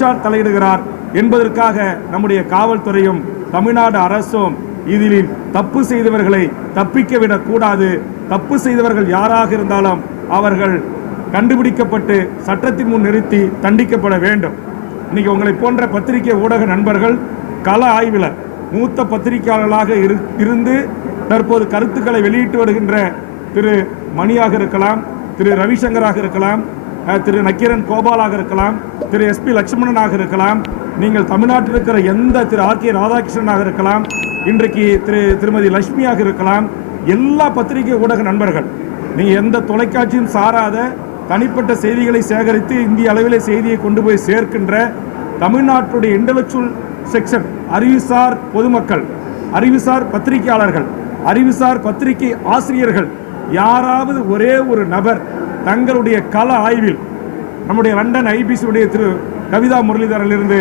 தலையிடுகிறார் என்பதற்காக நம்முடைய காவல்துறையும் தமிழ்நாடு அரசும் இதில் தப்பு செய்தவர்களை தப்பிக்க விடக்கூடாது. தப்பு செய்தவர்கள் யாராக இருந்தாலும் அவர்கள் கண்டுபிடிக்கப்பட்டு சட்டத்தின் முன் நிறுத்தி தண்டிக்கப்பட வேண்டும். இன்னைக்கு உங்களை போன்ற பத்திரிகை ஊடக நண்பர்கள் கள ஆய்வில் மூத்த பத்திரிகையாளர்களாக இருந்து தற்போது கருத்துக்களை வெளியிட்டு வருகின்ற திரு மணியாக இருக்கலாம், திரு ரவிசங்கராக இருக்கலாம், திரு நக்கீரன் கோபாலாக இருக்கலாம், திரு SP லட்சுமணனாக இருக்கலாம், நீங்கள் தமிழ்நாட்டில் இருக்கிற எந்த திரு RK ராதாகிருஷ்ணனாக இருக்கலாம், இன்றைக்கு திருமதி லட்சுமியாக இருக்கலாம், எல்லா பத்திரிகை ஊடக நண்பர்கள் நீங்கள் எந்த தொலைக்காட்சியும் சாராத தனிப்பட்ட செய்திகளை சேகரித்து இந்திய அளவிலே செய்தியை கொண்டு போய் சேர்க்கின்ற தமிழ்நாட்டுடைய இன்டலெக்சுவல் செக்ஷன், அறிவுசார் பொதுமக்கள், அறிவுசார் பத்திரிகையாளர்கள், அறிவுசார் பத்திரிகை ஆசிரியர்கள், யாராவது ஒரே ஒரு நபர் தங்களுடைய கள ஆய்வில் நம்முடைய லண்டன் IBC உடைய திரு கவிதா முரளிதரிலிருந்து